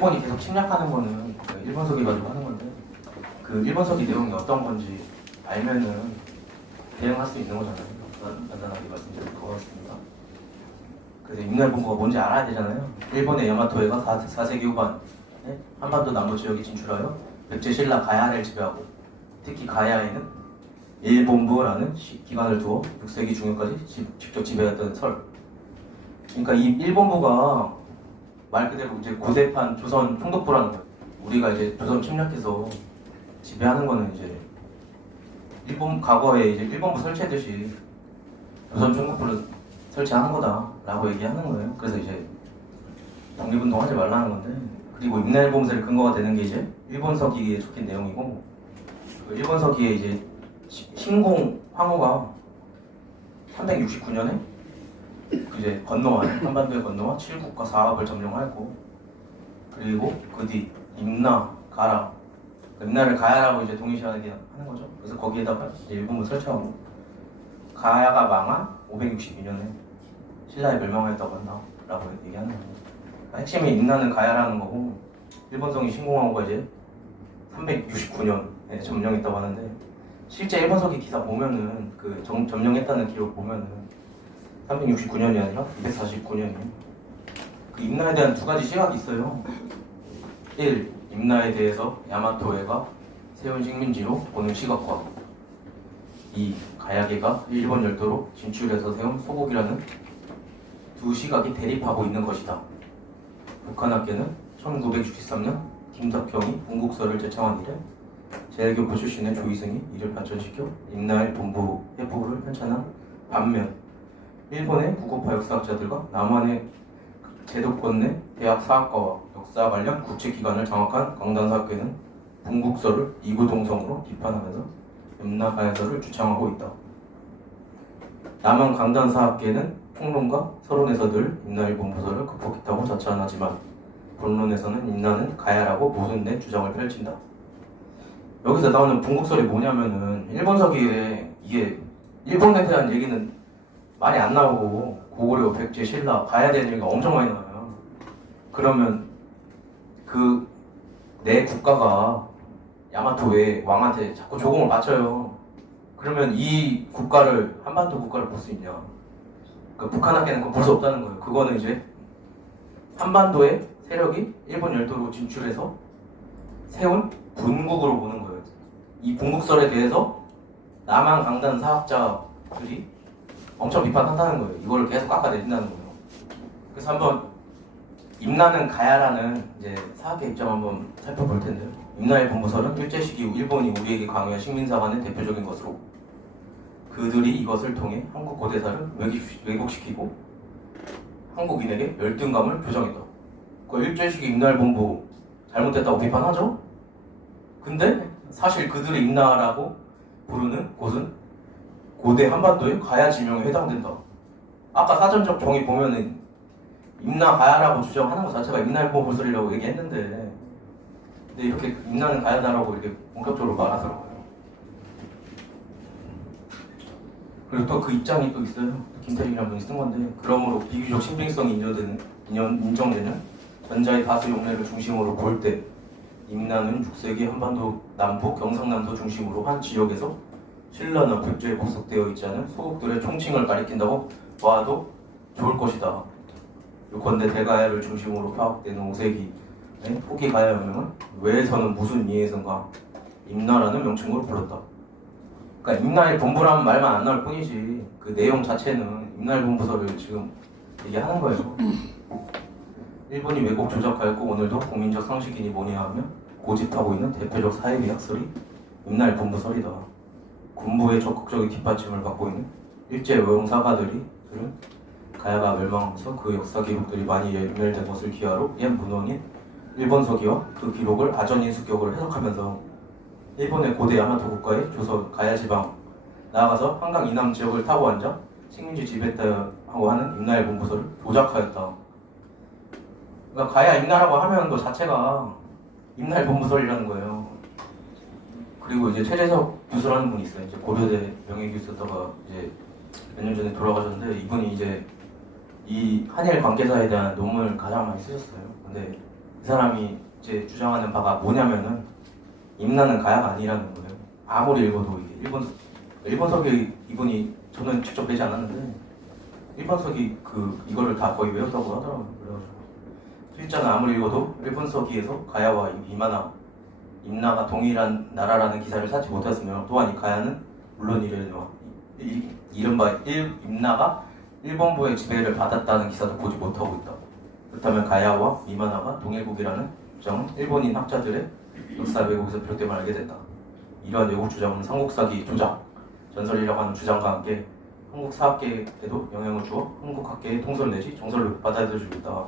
일본이 계속 침략하는 거는 그 일본서기 가지고 하는 건데 그 일본서기 내용이 어떤 건지 알면은 대응할 수 있는 거잖아요. 간단하게 말씀드릴 것 같습니다. 그래서 임날본부가 뭔지 알아야 되잖아요. 일본의 야마토해가 4세기 후반에 한반도 남부 지역에 진출하여 백제 신라 가야를 지배하고 특히 가야에는 일본부라는 기관을 두어 6세기 중엽까지 직접 지배했던 설. 그러니까 이 일본부가 말 그대로 이제 고대판 조선 총독부라는 거예요. 우리가 이제 조선 침략해서 지배하는 거는 이제 일본 과거에 이제 일본부 설치했듯이 조선 총독부를 설치하는 거다라고 얘기하는 거예요. 그래서 이제 독립운동 하지 말라는 건데, 그리고 임날봉사의 근거가 되는 게 이제 일본서기에 적힌 내용이고, 그 일본서기에 이제 신공 황후가 369년에 이제 건너와 한반도에 건너와 7국과 4합을 점령하였고, 그리고 그 뒤 임나, 가라, 임나를 가야라고 이제 동일시하게 하는 거죠. 그래서 거기에다가 이제 일본을 설치하고, 가야가 망한 562년에 신라에 멸망하였다고 한다라고 얘기하는 거예요. 핵심이 임나는 가야라는 거고, 일본성이 신공황후가 이제 369년에 점령했다고 하는데, 실제 일본서기 기사 보면은 그 점령했다는 기록 보면은 369년이 아니라 249년이에요. 그 임나에 대한 두 가지 시각이 있어요. 1. 임나에 대해서 야마토해가 세운 식민지로 보는 시각과 2. 가야계가 일본 열도로 진출해서 세운 소국이라는 두 시각이 대립하고 있는 것이다. 북한학계는 1963년 김덕형이 bun국서를 제청한 이래 제일교포 출신의 조이승이 이를 발전시켜 임나의 본부 해부를 편찬한 반면, 일본의 국어파 역사학자들과 남한의 제도권 내 대학 사학과와 역사 관련 국제기관을 장악한 강단사학회는 bun국서를 이구동성으로 비판하면서 임나가야서를 주창하고 있다. 남한 강단사학계는 평론가 서론에서 늘 임나의 본부서를 극복했다고 자처하지만 본론에서는 임나는 가야라고 모순된 주장을 펼친다. 여기서 나오는 bun국설이 뭐냐면은 일본서기에 이게 일본에 대한 얘기는 많이 안 나오고 고구려, 백제, 신라, 가야에 대한 얘기가 엄청 많이 나와요. 그러면 그 내 국가가 야마토의 왕한테 자꾸 조공을 맞춰요. 그러면 이 국가를, 한반도 국가를 볼 수 있냐? 그러니까 북한학계는 그거 볼 수 없다는 거예요. 그거는 이제 한반도의 세력이 일본 열도로 진출해서 세운 분국으로 보는 거예요. 이 bun국설에 대해서 남한 강단 사학자들이 엄청 비판한다는 거예요. 이거를 계속 깎아내린다는 거예요. 그래서 한번 임나는 가야라는 이제 사학의 입장 한번 살펴볼 텐데요. 임나의 본부설은 일제시기 후 일본이 우리에게 강요한 식민사관의 대표적인 것으로 그들이 이것을 통해 한국 고대사를 왜곡시키고 한국인에게 열등감을 조장했다. 그 일제시기 임나의 본부 잘못됐다고 비판하죠? 근데 사실 그들의 임나라고 부르는 곳은 고대 한반도의 가야 지명에 해당된다. 아까 사전적 정의 보면은 임나 가야라고 주장하는 것 자체가 임나의 본부설이라고 얘기했는데, 근데 이렇게 임나는 가야다라고 이렇게 본격적으로 말하더라고요. 그리고 또 그 입장이 또 있어요. 김태림이라는 분이 쓴 건데, 그러므로 비교적 신빙성이 인정되는 전자의 다수 용례를 중심으로 볼 때 임나는 6세기 한반도 남부 경상남도 중심으로 한 지역에서 신라나 백제에 복속되어 있지 않은 소국들의 총칭을 가리킨다고 봐도 좋을 것이다. 요컨대 대가야를 중심으로 파악되는 5세기 후기 가야 연명은 외에서는 무슨 이해에선가 임나라는 명칭으로 불렀다. 그러니까 임나의 본부라는 말만 안 나올 뿐이지 그 내용 자체는 임나의 본부설을 지금 얘기하는 거예요. 일본이 왜곡 조작하였고 오늘도 국민적 상식이니 뭐니 하며 고집하고 있는 대표적 사회비학설이 임나의 본부설이다. 군부의 적극적인 뒷받침을 받고 있는 일제 외용사가들은 가야가 멸망하면서 그 역사 기록들이 많이 예멸된 것을 기하로 옛 문헌인 일본서기와 그 기록을 아전인수격으로 해석하면서 일본의 고대 야마토 국가의 조선 가야 지방 나아가서 한강 이남 지역을 타고 앉아 식민지 지배했다고 하는 임나의 본부설을 조작하였다. 그러니까 가야 임나라고 하면 그 자체가 임나의 본부설이라는 거예요. 그리고 이제 최재석 교수라는 분이 있어요. 이제 고려대 명예교수였다가 이제 몇 년 전에 돌아가셨는데, 이분이 이제 이 한일 관계사에 대한 논문을 가장 많이 쓰셨어요. 근데 이 사람이 이제 주장하는 바가 뭐냐면은 임나는 가야가 아니라는 거예요. 아무리 읽어도 이게 일본석이 이분이 저는 직접 배지 않았는데 일본석이 이거를 다 거의 외웠다고 하더라고요. 그래가지고 수일자는 아무리 읽어도 일본서기에서 가야와 이마나 임나가 동일한 나라라는 기사를 찾지 못했으며 또한 이 가야는 물론이래요. 이른바 임나가 일본부의 지배를 받았다는 기사도 보지 못하고 있다. 그렇다면 가야와 이마나가 동일국이라는 주장은 일본인 학자들의 역사 왜곡에서 비롯됨을 알게 된다. 이러한 왜곡 주장은 삼국사기 조작, 전설이라고 하는 주장과 함께 한국 사학계에도 영향을 주어 한국학계의 통솔 내지 정설로 받아들여지고 있다.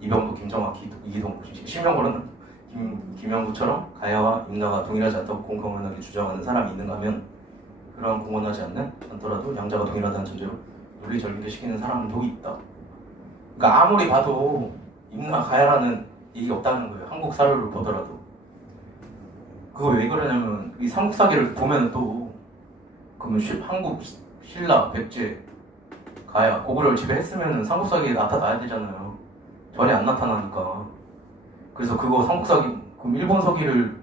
이병도, 김정학, 이기동, 실명거로는 김영구처럼 가야와 임나가 동일하지 않다고 공공연하게 주장하는 사람이 있는가 하면 그러한 공언하지 않더라도 양자가 동일하다는 전제로 논리절개시키는 사람도 있다. 그러니까 아무리 봐도 임나 가야라는 얘기 없다는 거예요. 한국 사료를 보더라도. 그거 왜 그러냐면 이 삼국사기를 보면 또 그러면 한국 신라, 백제, 가야, 고구려를 지배했으면 삼국사기에 나타나야 되잖아요. 전혀 안 나타나니까. 그래서 그거 삼국사기, 그럼 일본서기를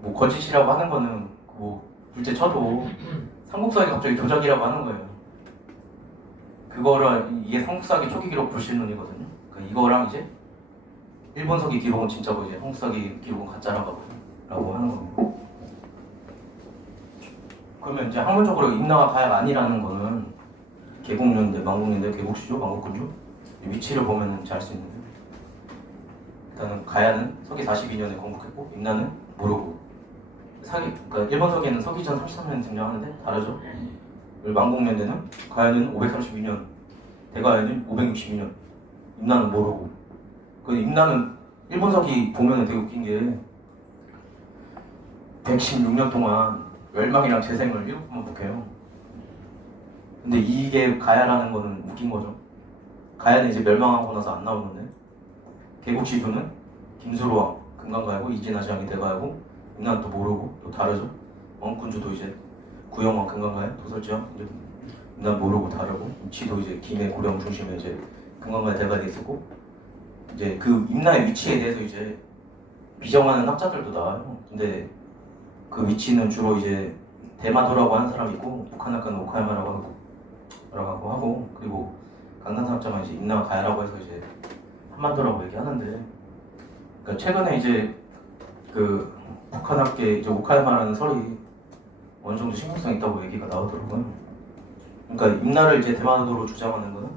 뭐 거짓이라고 하는 거는 뭐 둘째 쳐도 삼국사기 갑자기 조작이라고 하는 거예요. 그거를 이게 삼국사기 초기 기록 불신론이거든요. 그러니까 이거랑 이제 일본서기 기록은 진짜고 이제 한국사기 기록은 가짜라고 하는 겁니다. 그러면 이제 학문적으로 임나가 가야가 아니라는 거는 개국년대, 망국년대, 개국시조, 망국군주 위치를 보면 잘 알 수 있는데 일단은 가야는 서기 42년에 건국했고 임나는 모르고 그러니까 일본 서기에는 서기 전 33년 등장하는데 다르죠. 망국년대는 가야는 532년, 대가야는 562년, 임나는 모르고. 그 임나는 일본 서기 보면은 되게 웃긴 게 116년 동안 멸망이랑 재생을 7번 복해요. 근데 이게 가야라는 거는 웃긴 거죠. 가야는 이제 멸망하고 나서 안 나오는데 개국시조는 김수로왕, 금강가야고 이진아시왕이 대가야고 임나는 또 모르고 또 다르죠. 왕군주도 이제 구영왕, 금강가야, 도설지왕 이제 임나는 모르고 다르고 위치도 이제 김해, 고령 중심에 이제 금강가야 대가야 있었고 이제 그 임나의 위치에 대해서 이제 비정하는 학자들도 나와요. 근데 그 위치는 주로 이제 대마도라고 하는 사람이 있고 북한학과는 오카야마라고 하고 그리고 강산사 학자가 이제 임나가 가야라고 해서 이제 한반도라고 얘기하는데 그러니까 최근에 이제 그 북한학계 이제 오카야마라는 설이 어느 정도 신빙성 있다고 얘기가 나오더라고요. 그러니까 임나를 이제 대마도로 주장하는 거는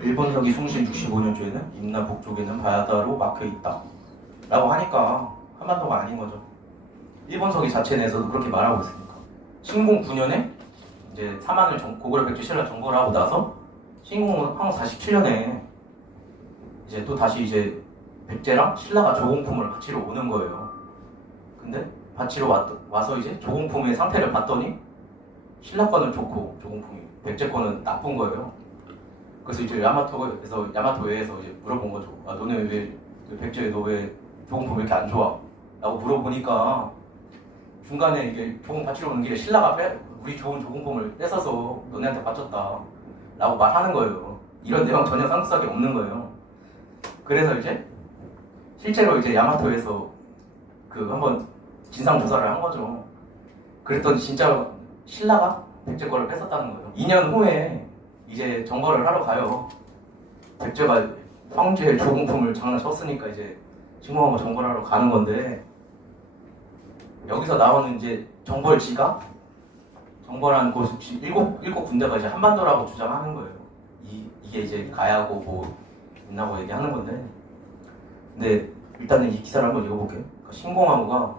일본서기 숭신 65년조에는 임나 북쪽에는 바다로 막혀 있다 라고 하니까 한반도가 아닌 거죠. 일본서기 자체 내에서도 그렇게 말하고 있으니까. 신공 9년에 이제 사만을 고구려 백제 신라 정벌을 하고 나서 신공 황후 47년에 이제 또 다시 이제 백제랑 신라가 조공품을 바치러 오는 거예요. 근데 바치러 와서 이제 조공품의 상태를 봤더니 신라 거는 좋고 조공품이 백제 거는 나쁜 거예요. 그래서 이제 야마토에서 이제 물어본 거죠. 아 너네 왜 백제 너 왜 조공품 왜 이렇게 안 좋아? 라고 물어보니까 중간에 이게 조공 바치러 오는 길에 신라가 우리 좋은 조공품을 뺏어서 너네한테 바쳤다 라고 말하는 거예요. 이런 내용 전혀 상수하게 없는 거예요. 그래서 이제 실제로 이제 야마토에서 한번 진상조사를 한 거죠. 그랬더니 진짜 신라가 백제 거를 뺏었다는 거예요. 2년 후에 이제 정벌을 하러 가요. 백제가 황제의 조공품을 장난쳤으니까 이제 신공하고 정벌하러 가는 건데 여기서 나오는 이제 정벌지가 정벌한 곳이 일곱 군데가 이제 한반도라고 주장하는 거예요. 이게 이제 가야고 뭐 있나고 얘기하는 건데 근데 일단은 이 기사를 한번 읽어볼게요. 그러니까 신공하고가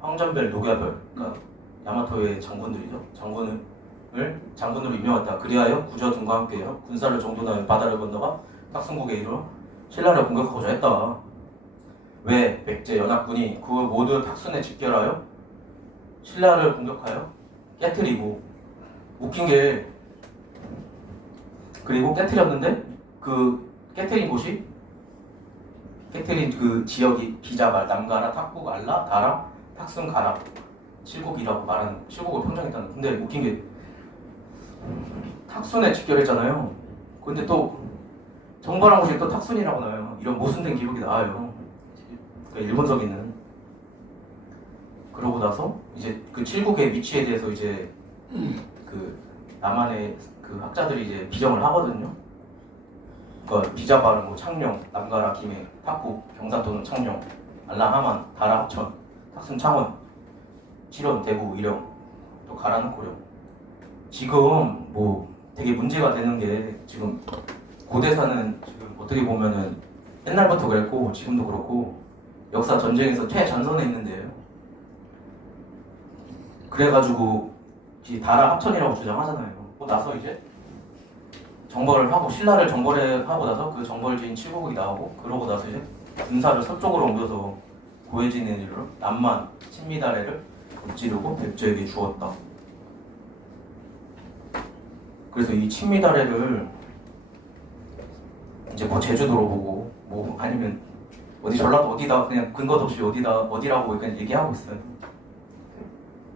황전별, 노가별 그러니까 야마토의 장군들이죠. 장군으로 임명했다. 그리하여 구저 등과 함께 군사를 정돈하여 바다를 건너가 탁승국에 이르러 신라를 공격하고자 했다. 왜 백제 연합군이 그 모두 탁순에 집결하여 신라를 공격하여 깨트리고 웃긴 게 그리고 깨트렸는데 그 깨트린 곳이 깨트린 그 지역이 비자발, 남가라, 탁국, 알라, 다라, 탁순, 가라 칠국이라고 말하는 칠국을 평정했다는. 근데 웃긴 게 탁순에 집결했잖아요. 근데 또 정보랑 곳이 또 탁순이라고 나와요. 이런 모순된 기록이 나와요. 그러니까 일본서기는. 그러고 나서 이제 그 칠국의 위치에 대해서 이제 그 남한의 그 학자들이 이제 비정을 하거든요. 그러니까 비자바는 뭐 창녕, 남가라, 김해, 탁국, 경상도는 창녕, 알라하만, 다라, 합천, 탁순, 창원, 칠원, 대구, 의령, 또 가라는 고령. 지금 뭐 되게 문제가 되는 게 지금 고대사는 지금 어떻게 보면은 옛날부터 그랬고 지금도 그렇고 역사 전쟁에서 최전선에 있는데요. 그래가지고 다라 합천이라고 주장하잖아요. 그러고 나서 이제 정벌을 하고 신라를 정벌하고 나서 그 정벌지인 칠국이 나오고 그러고 나서 이제 군사를 서쪽으로 옮겨서 고해진의 일로 남만 친미다래를 엎지르고 백제에게 주었다. 그래서 이 친미다래를 이제 뭐 제주도로 보고 뭐 아니면 어디 전라도 어디다 그냥 근거도 없이 어디라고 그냥 얘기하고 있어요.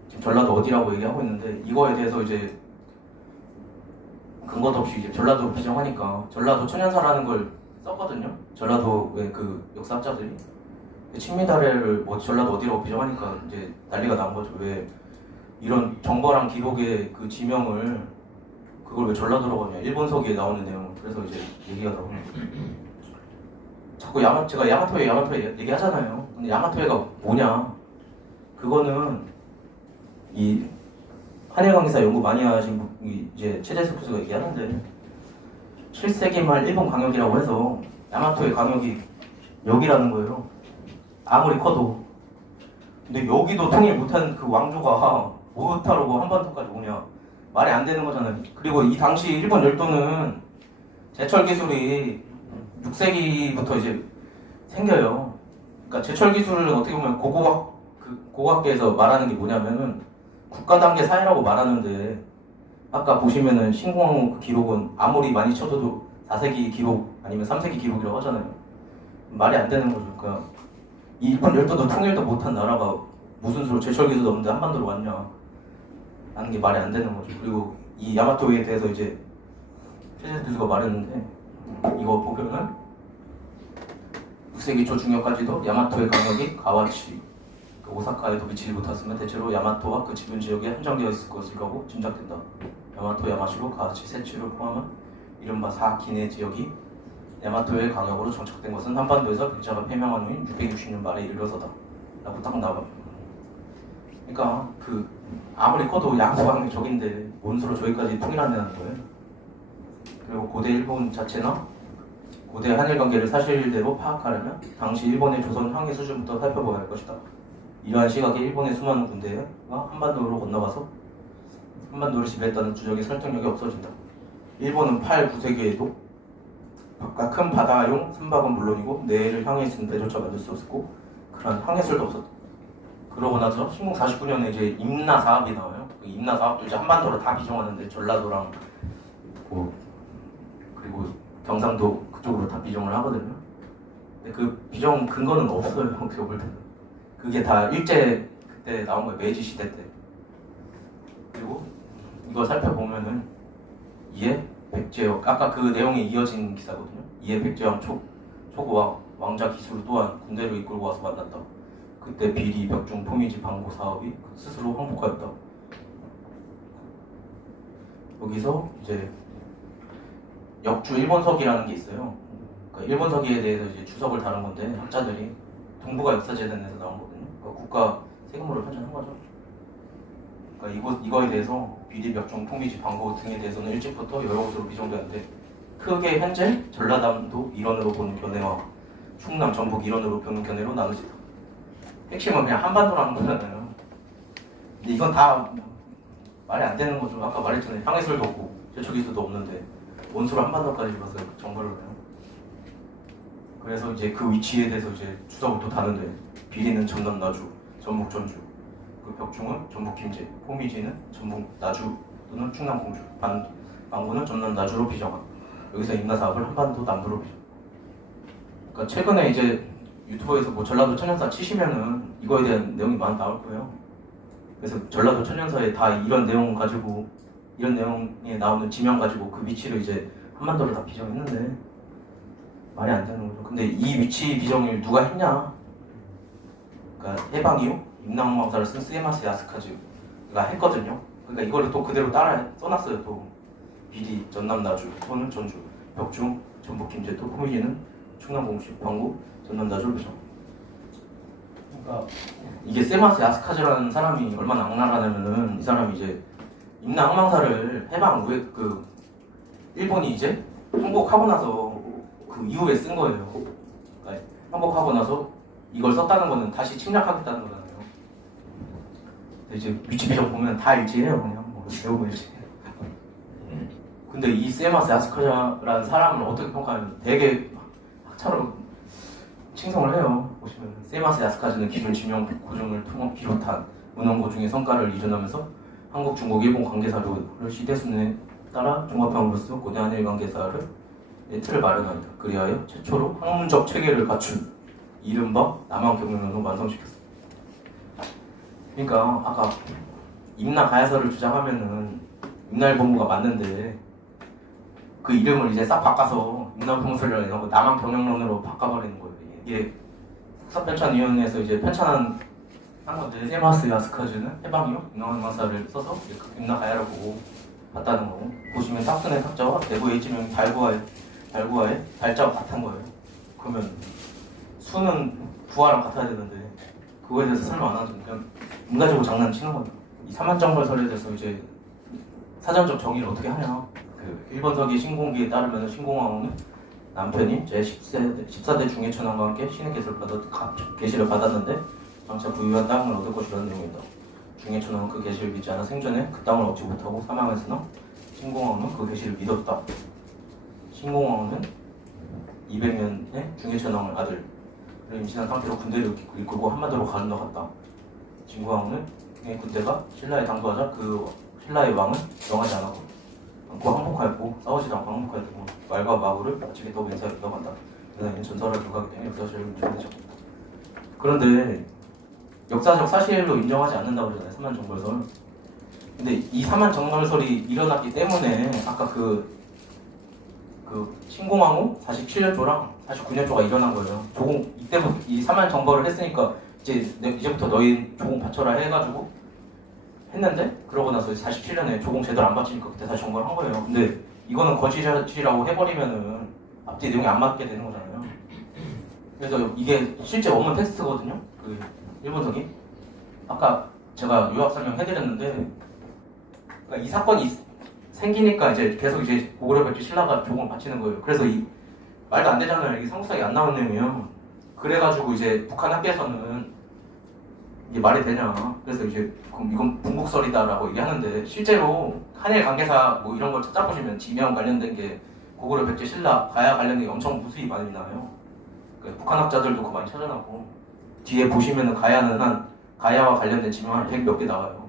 지금 전라도 어디라고 얘기하고 있는데 이거에 대해서 이제 근거도 없이 이제 전라도로 비정하니까 전라도 천연사라는 걸 썼거든요. 전라도의 그 역사학자들이 친미다래를 뭐 전라도 어디라고 비정하니까 이제 난리가 난 거죠. 왜 이런 정보랑 기록의 그 지명을 그걸 왜 전라도라고 하냐. 일본서기에 나오는 내용. 그래서 이제 얘기가 나오네요. 자꾸 제가 야마토에 얘기하잖아요. 근데 야마토에가 뭐냐? 그거는 이 한일관계사 연구 많이 하신 분이 이제 최재석 교수가 얘기하는데 7세기 말 일본 강역이라고 해서 야마토의 강역이 여기라는 거예요. 아무리 커도. 근데 여기도 통일 못한 그 왕조가 뭐하라고 한반도까지 오냐. 말이 안 되는 거잖아요. 그리고 이 당시 일본 열도는 제철 기술이 6세기부터 이제 생겨요. 그러니까 제철 기술을 어떻게 보면 고고학계에서 말하는 게 뭐냐면은 국가 단계 사회라고 말하는데 아까 보시면은 신공항 그 기록은 아무리 많이 쳐줘도 4세기 기록 아니면 3세기 기록이라고 하잖아요. 말이 안 되는 거죠. 그러니까 이 일본 열도도 통일도 못한 나라가 무슨 수로 제철 기술도 없는데 한반도로 왔냐 하는 게 말이 안 되는 거죠. 그리고 이 야마토에 대해서 이제 최재석 교수가 말했는데 이거 보면은 6세기 초 중엽까지도 야마토의 강역이 가와치, 그 오사카에도 미치지 못했으면 대체로 야마토와 그 주변 지역에 한정되어 있을 것이라고 짐작된다. 야마토, 야마시로, 가와치, 세치를 포함한 이른바 4기내 지역이 야마토의 강역으로 정착된 것은 한반도에서 백제가 패망한 후인 660년 말에 이르러서다. 라고 딱 나와요. 그러니까 그 아무리 커도 양수강이 저긴데 뭔 수로 저기까지 통일한다는 거예요. 그리고 고대 일본 자체나 고대 한일 관계를 사실대로 파악하려면 당시 일본의 조선 항해 수준부터 살펴봐야 할 것이다. 이러한 시각에 일본의 수많은 군대가 한반도로 건너가서 한반도를 지배했다는 주적의 설득력이 없어진다. 일본은 8, 9세기에도 바깥 큰 바다용 선박은 물론이고 내를 향해 있는 배조차 만들 수 없었고 그런 항해술도 없었다. 그러고 나서 신공 49년에 이제 임나 사업이 나와요. 그 임나 사업도 이제 한반도로 다 비정하는데 전라도랑 뭐 그리고 경상도 그쪽으로 다 비정을 하거든요. 근데 그 비정 근거는 없어요. 제가 볼 때는. 그게 다 일제 그때 나온 거예요. 메이지 시대 때. 그리고 이거 살펴보면은 이에 백제역 아까 그 내용에 이어진 기사거든요. 이에 백제왕 초고와 왕자 기술 또한 군대를 이끌고 와서 만났다. 그때 비리, 벽중, 포미지, 방고 사업이 스스로 항복하였다. 여기서 이제 역주 일본서기라는 게 있어요. 그러니까 일본서기에 대해서 이제 주석을 다룬 건데 학자들이 동북아 역사재단에서 나온 거거든요. 그러니까 국가 세금으로 편찬한 거죠. 그러니까 이거에 대해서 비리, 벽중, 포미지, 방고 등에 대해서는 일찍부터 여러 곳으로 비정되었는데 크게 현재 전라남도 일원으로 보는 견해와 충남, 전북 일원으로 보는 견해로 나누지다. 핵심은 그냥 한반도라는 거잖아요. 근데 이건 다 말이 안 되는 거죠. 아까 말했잖아요. 항해술도 없고 제초기술도 없는데 원수로 한반도까지 가서 정벌을 해요. 그래서 이제 그 위치에 대해서 이제 주석을 또 다는데 비리는 전남 나주, 전북 전주, 그 벽중은 전북 김제, 포미지는 전북 나주 또는 충남 공주, 방구는 전남 나주로 비정한. 여기서 임나 사업을 한반도 남부로 비정. 그러니까 최근에 이제 유튜브에서 뭐 전라도 천연사 치시면은 이거에 대한 내용이 많이 나올 거예요. 그래서 전라도 천연사에 다 이런 내용 가지고 이런 내용에 나오는 지명 가지고 그 위치를 이제 한반도로 다 비정했는데 말이 안 되는 거죠. 근데 이 위치 비정을 누가 했냐? 그러니까 해방 이후 임나무망사를 쓴 스에마스 야스카즈가 했거든요. 그러니까 이거를 또 그대로 따라 써놨어요. 또 비리, 전남 나주, 선은 전주, 벽중, 전북 김제, 또 포미지는 충남 공식, 방구, 전남 나주 그죠. 그러니까 이게 세마스 야스카즈라는 사람이 얼마나 악랄하냐면은 이 사람이 이제 임나 항망사를 해방 후에 그 일본이 이제 항복하고 나서 그 이후에 쓴 거예요. 그러니까 항복하고 나서 이걸 썼다는 거는 다시 침략하겠다는 거잖아요. 이제 위치 비정 보면 다 일치해요. 그냥 뭐 배우고 일치해요. 근데 이 세마스 야스카자라는 사람을 어떻게 평가하면 되게 학차로 칭송을 해요. 보시면 세마스 야스카즈는 기존 지명 고정을 비롯한 문헌고 중의 성과를 이전하면서 한국, 중국, 일본 관계사를 시대순에 따라 종합함으로써 고대 한일 관계사를 틀을 마련한다. 그리하여 최초로 학문적 체계를 갖춘 이른바 남한경영론을 완성시켰습니다. 그러니까 아까 임나 가야서를 주장하면은 임나일본부가 맞는데 그 이름을 이제 싹 바꿔서 임나평설이라고 해서 남한경영론으로 바꿔버리는 거예요. 이게 국사편찬위원회에서 이제 편찬한 건데 세마스 야스카즈는 해방 이후 임나항마사를 써서 임나가야를 보고 봤다는 거고, 보시면 탁순의 탁자와 대구 H명이 발구와의 발자와 같은 거예요. 그러면 수는 구와랑 같아야 되는데 그거에 대해서 설명 안 하죠. 그냥 인간적으로 장난치는 거예요. 이 사만정벌설에 대해서 이제 사전적 정의를 어떻게 하냐. 그 1번서기 신공기에 따르면 신공왕후는 남편이 제14대 중해천왕과 함께 신의 계시를 받았는데 장차 부유한 땅을 얻을 것이라는 내용이다. 중해천왕은 그 계시를 믿지 않아 생전에 그 땅을 얻지 못하고 사망했으나 신공왕후는 그 계시를 믿었다. 신공왕후는 200년에 중해천왕을 아들 임신한 상태로 군대를 이끌고 한반도로 가는것 같다. 진구왕후는 그때가 신라에 당도하자 그 신라의 왕은 명하지 않았고 항복하였고 싸우지도 않고 항복하였고 말과 마구를 마치겠다고 맹세하였다고 한다. 그다음에 전설을 불가하기 때문에 역사실을 인정하지 않는다. 그런데 역사적 사실로 인정하지 않는다고 그러잖아요. 사만정벌설. 근데 이 사만정벌설이 일어났기 때문에 아까 그 신공왕후 47년조랑 49년조가 일어난 거예요. 조공 이때부터 이 사만정벌을 했으니까 이제부터 너희 조공 바쳐라 해가지고 했는데 그러고 나서 47년에 조공 제대로 안 바치니까 그때 다시 정벌을 한 거예요. 근데 이거는 거짓이라고 해버리면은 앞뒤 내용이 안 맞게 되는 거잖아요. 그래서 이게 실제 원문 텍스트거든요. 그 일본석이 아까 제가 요약 설명 해드렸는데 그러니까 이 사건이 생기니까 이제 계속 이제 고구려 백제 신라가 조공을 바치는 거예요. 그래서 이 말도 안 되잖아요. 이게 삼국사에 안 나온 내용이에요. 그래가지고 이제 북한 학계에서는 이게 말이 되냐. 그래서 이제 이건 분국설이다라고 얘기하는데 실제로 한일 관계사 뭐 이런 걸 찾아보시면 지명 관련된 게 고구려 백제 신라 가야 관련된 게 엄청 무수히 많이 나와요. 그러니까 북한 학자들도 그거 많이 찾아놨고 뒤에 보시면은 가야와 관련된 지명 한 100 몇 개 나와요.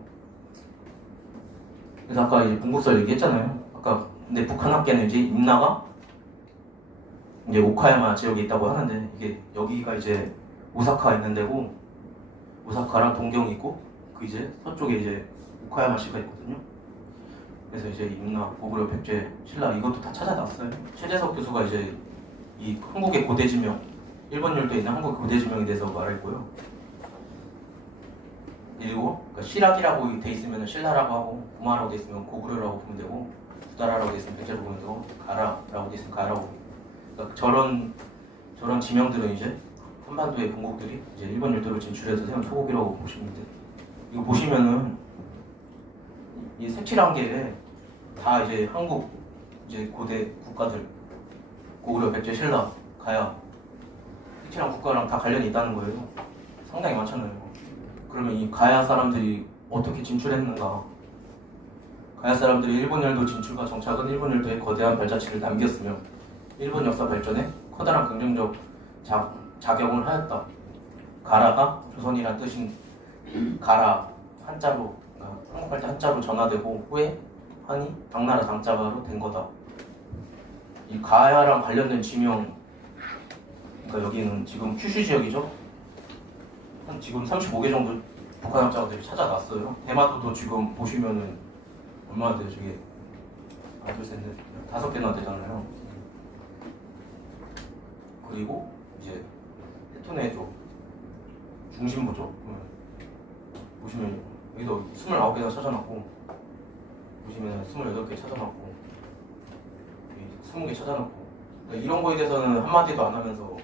그래서 아까 이제 분국설 얘기했잖아요. 아까 근데 북한 학계는 이제 임나가 이제 오카야마 지역에 있다고 하는데 이게 여기가 이제 오사카 있는 데고 오사카랑 동경이 있고 그 이제 서쪽에 이제 오카야마시가 있거든요. 그래서 이제 임나, 고구려, 백제, 신라 이것도 다 찾아놨어요. 최재석 교수가 이제 이 한국의 고대 지명, 일본 열도에 있는 한국의 고대 지명에 대해서 말했고요. 그리고 그러니까 시락이라고 돼 있으면 신라라고 하고 구마라고 돼 있으면 고구려라고 보면 되고 구다라라고 돼 있으면 백제라고 보면 되고 가라라고 돼 있으면 가라고. 그러니까 저런 지명들은 이제 한반도의 본국들이 이제 일본 열도로 진출해서 세운 소국이라고 보시면 돼요. 이거 보시면은 이 색칠한 게 다 이제 한국 이제 고대 국가들 고구려, 백제, 신라, 가야 색칠한 국가랑 다 관련이 있다는 거예요. 상당히 많잖아요. 그러면 이 가야 사람들이 어떻게 진출했는가? 가야 사람들이 일본 열도 진출과 정착은 일본 열도에 거대한 발자취를 남겼으며 일본 역사 발전에 커다란 긍정적 작용을 하였다. 가라가 조선이란 뜻인 가라 한자로 한국할 때 한자로 전화되고 후에 한이 당나라 당자가로 된 거다. 이 가야랑 관련된 지명, 그러니까 여기는 지금 큐슈 지역이죠. 한 지금 35개 정도 북한 학자들이 찾아놨어요. 대마도도 지금 보시면은 얼마나 돼요? 저게 하나, 둘, 셋, 넷, 5개나 되잖아요. 그리고 이제 해토네 쪽 중심부 쪽 보시면 여기도 29개나 찾아놨고, 보시면 28개 찾아놨고, 20개 찾아놨고, 그러니까 이런 거에 대해서는 한마디도 안 하면서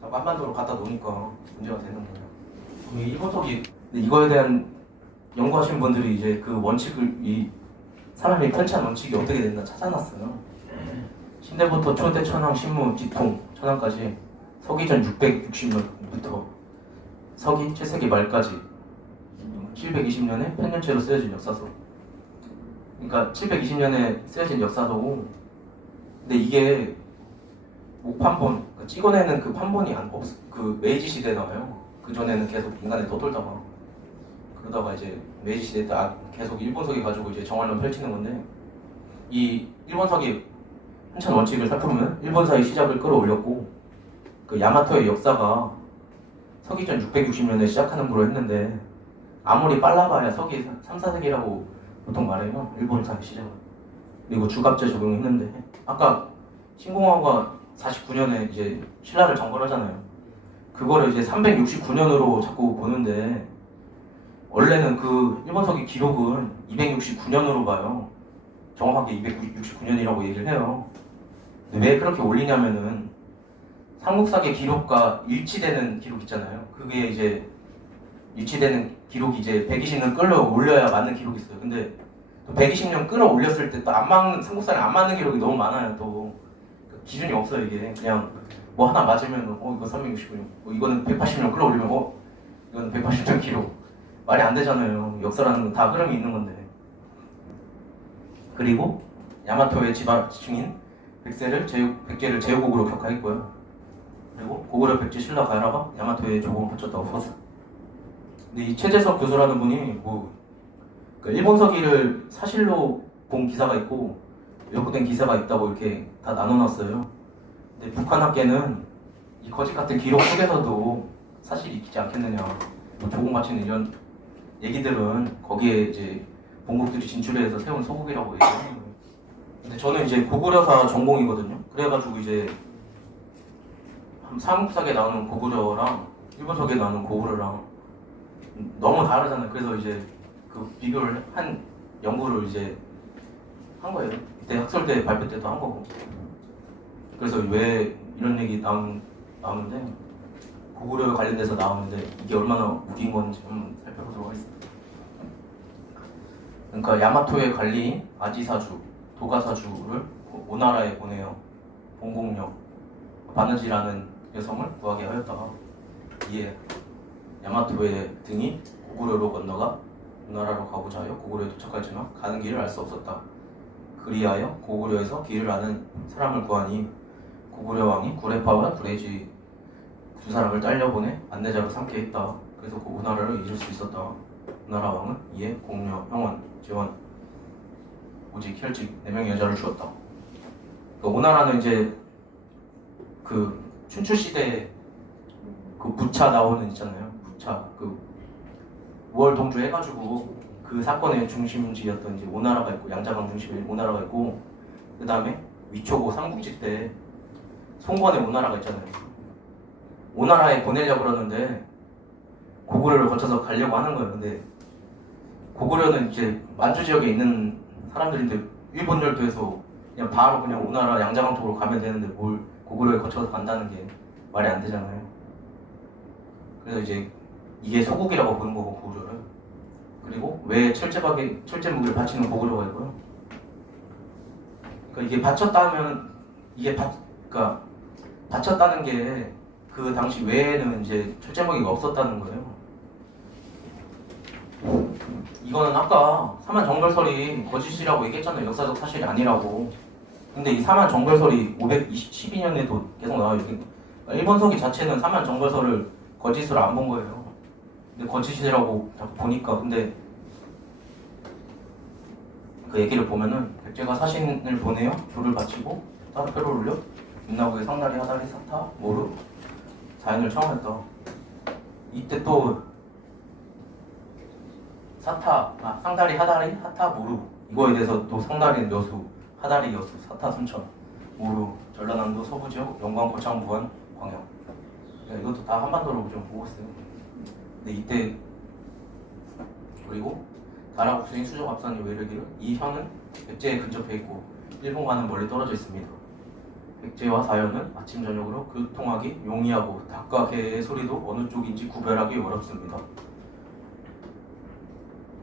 자꾸 한반도로 갖다 놓으니까 문제가 되는 거예요. 일본석이 이거에 대한 연구하신 분들이 이제 그 원칙을, 이 사람이 편찬 원칙이 어떻게 됐나 찾아놨어요. 신대부터 초대 천황 신무 지통 천황까지 서기전 660년부터 서기 최세기 말까지 720년에 편년체로 쓰여진 역사서. 그러니까 720년에 쓰여진 역사서고, 근데 이게 목판본, 그러니까 찍어내는 그 판본이 그 메이지 시대에 나와요. 그 전에는 계속 인간에 떠돌다가, 그러다가 이제 메이지 시대 때 계속 일본석이 가지고 이제 정활론 펼치는 건데, 이 일본석이 편찬 원칙을 살펴보면 일본사의 시작을 끌어올렸고, 그 야마토의 역사가 서기전 660년에 시작하는 거로 했는데, 아무리 빨라봐야 서기 3, 4세기라고 보통 말해요. 일본사의 시작은. 그리고 주갑제 적용했는데, 아까 신공화가 49년에 이제 신라를 정벌하잖아요. 그거를 이제 369년으로 자꾸 보는데, 원래는 그 일본서기 기록은 269년으로 봐요. 정확하게 269년이라고 얘기를 해요. 근데 왜 그렇게 올리냐면은 삼국사기 기록과 일치되는 기록 있잖아요. 그게 이제 일치되는 기록이 이제 120년 끌어올려야 맞는 기록이 있어요. 근데 또 120년 끌어올렸을 때 또 안 맞는, 삼국사에 안 맞는 기록이 너무 많아요. 또 기준이 없어요. 이게 그냥 뭐 하나 맞으면 이거 369년, 이거는 180년 끌어올리면 이거는 180년 기록. 말이 안 되잖아요. 역사라는 건 다 흐름이 있는 건데. 그리고 야마토의 지방층인 백제를 제후국으로 격하했고요. 그리고 고구려 백제 신라 가야라가 야마토의 조공을 바쳤다고 서술. 근데 이 최재석 교수라는 분이 그 일본서기를 사실로 본 기사가 있고 왜곡된 기사가 있다고 이렇게 다 나눠놨어요. 근데 북한 학계는 이 거짓 같은 기록 속에서도 사실이 있지 않겠느냐, 뭐 조공 바치는 이런 얘기들은 거기에 이제 본국들이 진출해서 세운 소국이라고 얘기하는 거예요. 근데 저는 이제 고구려사 전공이거든요. 그래가지고 이제 삼국사기에 나오는 고구려랑 일본서기에 나오는 고구려랑 너무 다르잖아요. 그래서 이제 그 비교를 한 연구를 이제 한 거예요. 그때 학설대 발표 때도 한 거고. 그래서 왜 이런 얘기 나오는데, 고구려에 관련돼서 나오는데 이게 얼마나 웃긴 건지 한번 살펴보도록 하겠습니다. 그러니까 야마토의 관리인 아지사주, 도가사주를 오나라에 보내요. 봉공력 바느지라는 여성을 구하게 하였다가, 이에 야마토의 등이 고구려로 건너가 오나라로 가고자 하여 고구려에 도착하지만 가는 길을 알 수 없었다. 그리하여 고구려에서 길을 아는 사람을 구하니 고구려 왕이 구레파와 구레지 두 사람을 딸려보내 안내자로 삼게 했다. 그래서 그 오나라를 잊을 수 있었다. 오나라 왕은 이에 공녀, 형원, 재원, 오직, 혈직 4명의 여자를 주었다. 그 오나라는 이제 그 춘추 시대 그 부차 나오는 있잖아요. 부차 그 5월 동주 해가지고 그 사건의 중심지였던 이제 오나라가 있고, 양자강 중심의 오나라가 있고, 그 다음에 위초고 삼국지 때 송건의 오나라가 있잖아요. 오나라에 보내려고 그러는데 고구려를 거쳐서 가려고 하는 거예요. 근데 고구려는 이제 만주 지역에 있는 사람들인데 일본 열도에서 그냥 바로 그냥 오나라 양자강 쪽으로 가면 되는데 뭘 고구려에 거쳐서 간다는 게 말이 안 되잖아요. 그래서 이제 이게 소국이라고 보는 거고, 고구려를. 그리고 왜 철제무기를 바치는 고구려가 있고요. 그러니까 이게 바쳤다면 그러니까 바쳤다는 게 그 당시 외에는 이제 철제무기가 없었다는 거예요. 이거는 아까 사만정벌설이 거짓이라고 얘기했잖아요. 역사적 사실이 아니라고. 근데 이 사만정벌설이 512년에도 계속 나와요. 그러니까 일본서기 자체는 사만정벌설을 거짓으로 안 본 거예요. 근데 거짓이라고 자꾸 보니까, 근데 그 얘기를 보면은 백제가 사신을 보내요. 조를 바치고 따로표를 올려 윤나국의 상다리, 하다리, 사타, 모루 자연을 청하였다. 이때 또 상다리, 하다리, 하타, 모루 이거에 대해서 또 상다리는 여수, 하다리 여수, 사타 순천, 모루 전라남도 서부지역 영광 고창 부안 광양. 그러니까 이것도 다 한반도로 좀 보고 있어요. 근데 이때 그리고 다라국수인 수족압산이 외르기를 이 현은 백제에 근접해 있고 일본과는 멀리 떨어져 있습니다. 백제와 사현은 아침 저녁으로 교통하기 용이하고 닭과 개의 소리도 어느 쪽인지 구별하기 어렵습니다.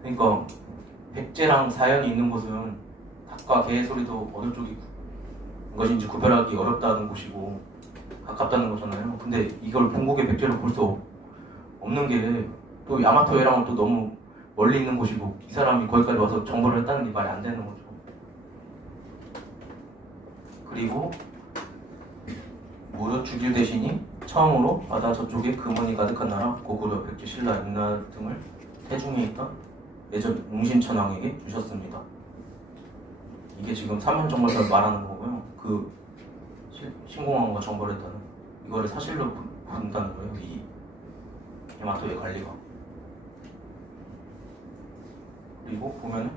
그러니까 백제랑 사현이 있는 곳은 닭과 개의 소리도 어느 쪽이 것인지 구별하기 어렵다는 곳이고 가깝다는 거잖아요. 근데 이걸 본국의 백제로 볼 수 없는 게 또 야마토해랑은 또 너무 멀리 있는 곳이고 이 사람이 거기까지 와서 정보를 했다는 게 말이 안 되는 거죠. 그리고 무릇 주길 대신이 처음으로 바다 저쪽에 금원이 가득한 나라 고구려, 백제, 신라, 임나 등을 태중에 있던 예전 웅신천왕에게 주셨습니다. 이게 지금 삼현정벌을 말하는 거고요. 그 신공왕후가 정벌을 했다는 이거를 사실로 본다는 거예요. 이 야마토의 관리가. 그리고 보면은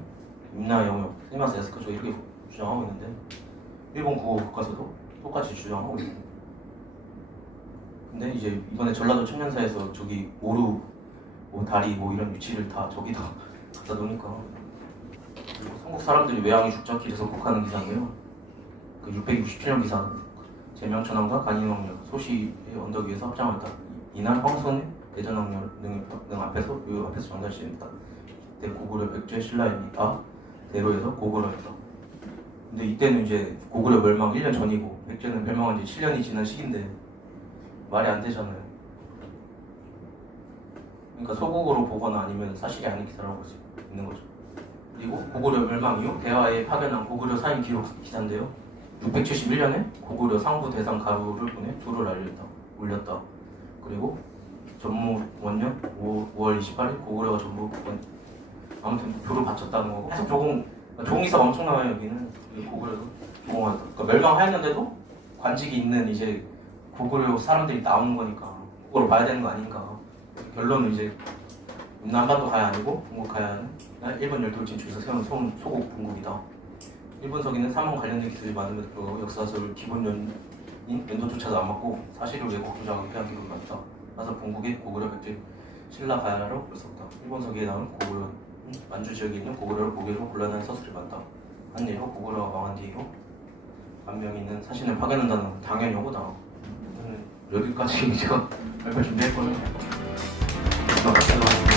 임나 영역, 스미마스 에스카조 이렇게 주장하고 있는데 일본 국어 교과서도 똑같이 주장하고 있고. 근데 이제 이번에 전라도 청년사에서 저기 오루, 뭐 다리, 뭐 이런 위치를 다 저기다 갖다 놓으니까. 그리고 삼국 사람들이 외양이 죽자길에서 곡하는 기사인데요. 그 667년 기사. 제명천왕과 간인왕녀, 소시의 언덕 위에서 합장했다. 이날 황손 대전왕녀 등 앞에서 요 앞에서 전달시했다. 이때 고구려 백제 신라입니다. 대로에서 고구려였다. 근데 이때는 이제 고구려 멸망 1년 전이고 백제는 멸망한 지 7년이 지난 시기인데 말이 안 되잖아요. 그러니까 소국으로 보거나 아니면 사실이 아닌 기사라고 볼 수 있는 거죠. 그리고 고구려 멸망 이후 대화에 파견한 고구려 사인 기록 기사인데요. 671년에 고구려 상부 대상 가루를 보내 조를 올렸다. 그리고 전무 원년 5월 28일 고구려가 전부 아무튼 조를 바쳤다는 거고 계속 조공기사가 엄청 나와요. 여기는 고구려도 조공하다. 그러니까 멸망하였는데도 관직이 있는 이제 고구려 사람들이 나오는 거니까 그걸 봐야 되는 거 아닌가. 결론은 이제 남반도 가야 아니고 동국 가야 하는 일본 열도를 진출해서 세운 소국 본국이다. 일본서기는 삼원 관련된 기술이 많음에도 불구하고 역사서를 기본 연도조차도 안 맞고 사실을 왜곡 조작하고 회한 기록이 많다. 따라서 본국의 고구려 백제 신라 가야라로 볼 수 없다. 일본서기에 나오는 고구려 만주 지역에 있는 고구려를 보기로 곤란한 서술이 많다. 한 예로 고구려가 망한 뒤로 반명이 있는 사신을 파견한다는 당연히 오고다. 여기까지 제가 발표 준비했거든요. 감사합니다.